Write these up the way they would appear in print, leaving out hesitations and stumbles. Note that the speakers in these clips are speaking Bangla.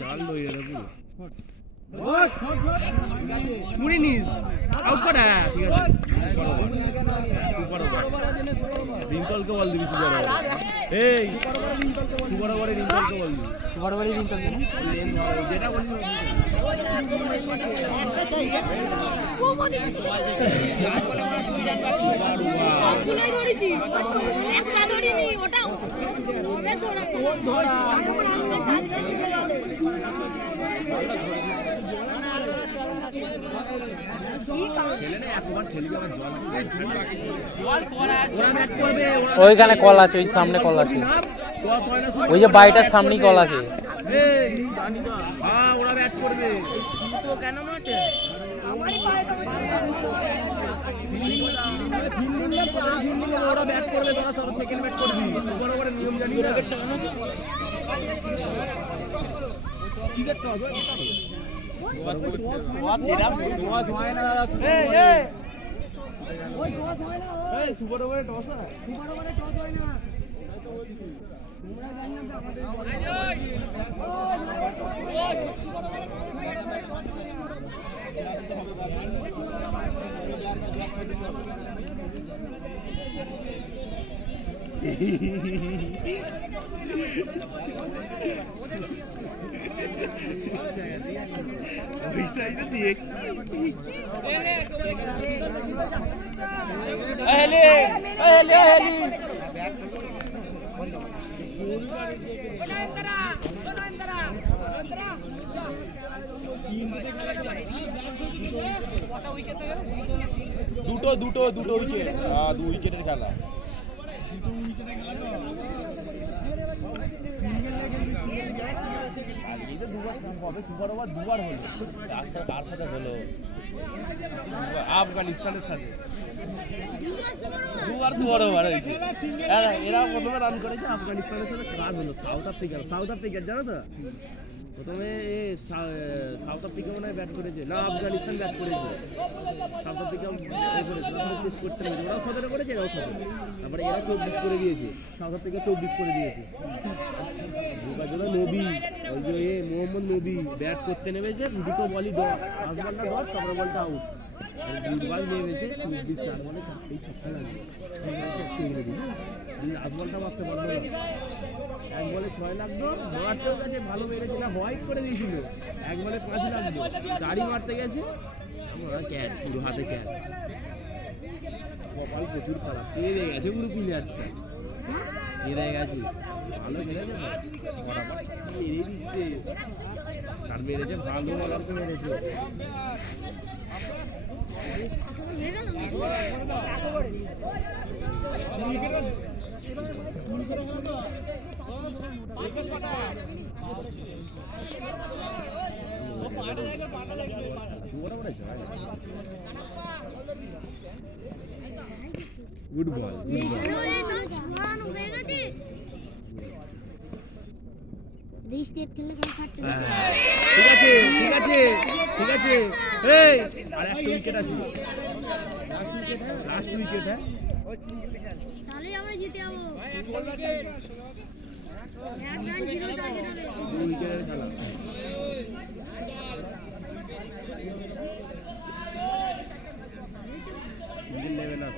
জাল লইয়ে দেবো মুড়ি নিস আউট করা ঠিক আছে রিঙ্কলকে বল দিবি তুই বড় এই তুই বড় বড় রিঙ্কলকে বল দিবি বড় বড় রিঙ্কল যেটা বলবি সবগুলাই ধরেছি একটা ধরিনি ওটা অনেক ধরা ওইখানে কল আছে, ওই সামনে কল আছে, ওই যে বাড়িটার সামনেই কল আছে। ওরা ব্যাট করবে কেন মাঠে ওরা ব্যাট করবে, তোরা তোর সেকেন্ড ব্যাট করবি, বড় বড় নিয়ম জানি না কি করতে হবে সুপার ওভারে টস হয়, সুপার ওভারে টস হয় না। দুটো দুটো দুটো উইকেট, দু উইকেটের খেলা। দুবার হলো, কার সাথে হলো? আফগানিস্তানের সাথে দুবার সুপার ওভার হয়েছে। এরা প্রথমে রান করেছে আফগানিস্তানের সাথে, রান হলো সাউথ আফ্রিকার জানো তো? প্রথমে সাউথ আফ্রিকা মনে হয় ব্যাট করেছে, না আফগানিস্তান ব্যাট করেছে, সাউথ আফ্রিকা করতে হবে, ওরাও 17 করেছে, এরাও 17, তারপরে এরা 24 করে দিয়েছে, সাউথ আফ্রিকা 24 করে দিয়েছে। নবী ওই যে মোহাম্মদ নবী ব্যাট করতে নেমেছে, দুটো বলই 10, 5 বলটা 10, তারপরে বলটা আউট। দুবার নেমেছে 4 বলে 4টেই ছক্কা লাগছে, বলটা মারতে পারলো না, এক বলে 6 লাগলো, মারতেও গেছে ভালো মেরেছে, না হোয়াইট করে দিয়েছিল, এক বলে 5 লাগলো, গাড়ি মারতে গেছে, ক্যাচ পুরো হাতে ক্যাচ, কপাল প্রচুর খারাপ, পেয়ে গেছে পুরো প্লেয়ারটা, পেয়ে গেছে ভালো মেরেছে, মেরে দিচ্ছে, আর মেরেছে ভালো বলারকে মেরেছে। গুড বল, গুড বল, ঠিক আছে ঠিক আছে ঠিক আছে। এই আর একটা উইকেট আছে, লাস্ট উইকেট, হ্যাঁ তাহলে আমরা জিতে যাবো। উইকেটের খেলা,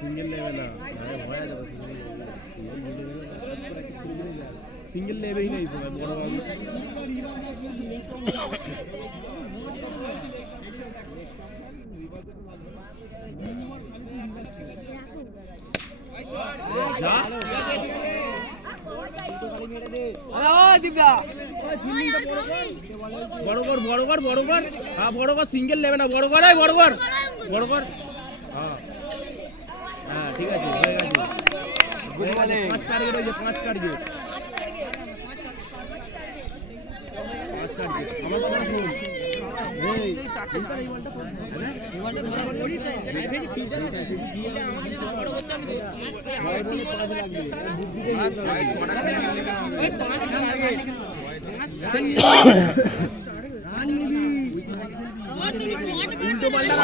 সিঙ্গেল নেবে না, ভয় যাবে, সিঙ্গেল নেবেই না এই সময় বড় বাবু। বড় সিঙ্গেল নেবে না, বড় কর হ্যাঁ ঠিক আছে, হয়ে গেছে 5 টার্গেট হয়েছে, 5 টার্গেট আমার ফোন উল্টো পাল্টা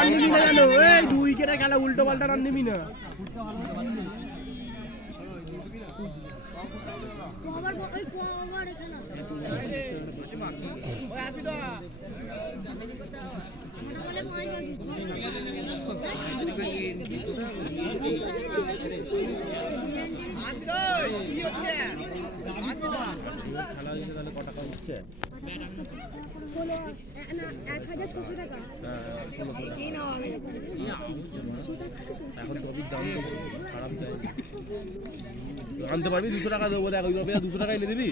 2 উইকেট ক্রিকেটের খেলা উল্টো পাল্টা রান নিবি না। কভার ওই কভার এখানে ওই আসিদা বলে মাই আসিদা কি হচ্ছে আসিদা খেলা হইলে তাহলে কত টাকা হচ্ছে? 1600 টাকা। কি না হবে এখন তো অনেক দাম তো খারাপ যায়। আনতে পারবি 200 টাকা দেবো, দেখ ওই 200 টাকা এনে দিবি।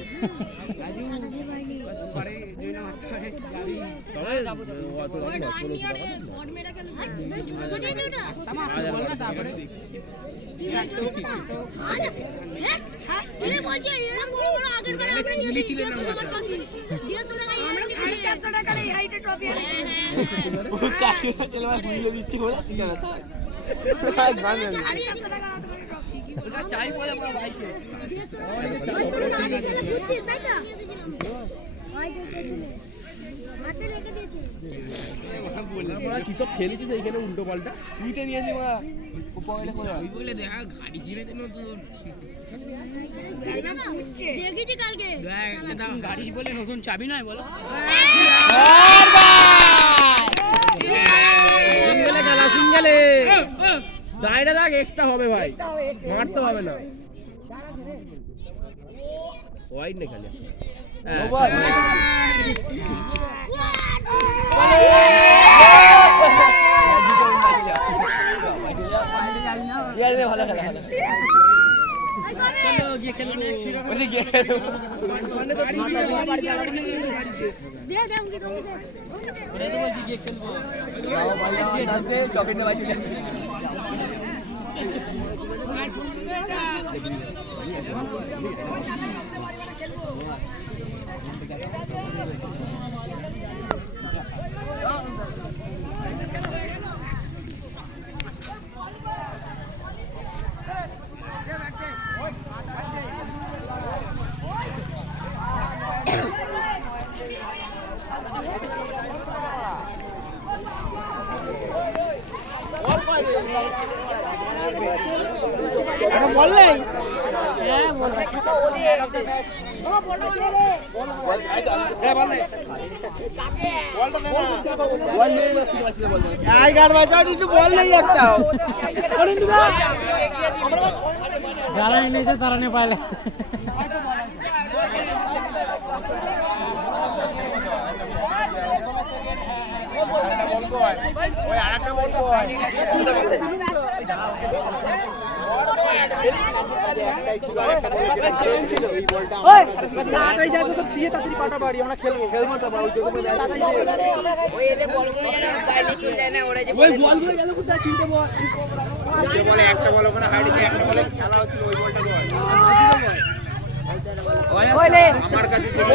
তবে অত দাম না, 1600 টাকা দাম চাই বলে ভাইকে কি সব খেলেছিস এইখানে উল্টো পাল্টা? তুই তো নিয়ে যাবি দেখেছি কালকে গাড়ি বলে নতুন চাবি নয় বলো সিঙ্গেলে খেলা, সিঙ্গেলে দাঁড়িয়ে রাখ, এক্সট্রা হবে ভাই, মারতে হবে না। ওয়াইড নে খালি। ভালো খেলা বললে যারা এনেছে তারা নিয়ে পাইলে একটা বল ওখানে হাইডে একটা বলে খেলা হচ্ছিল, ওই বলটা বল আমার কাছে চল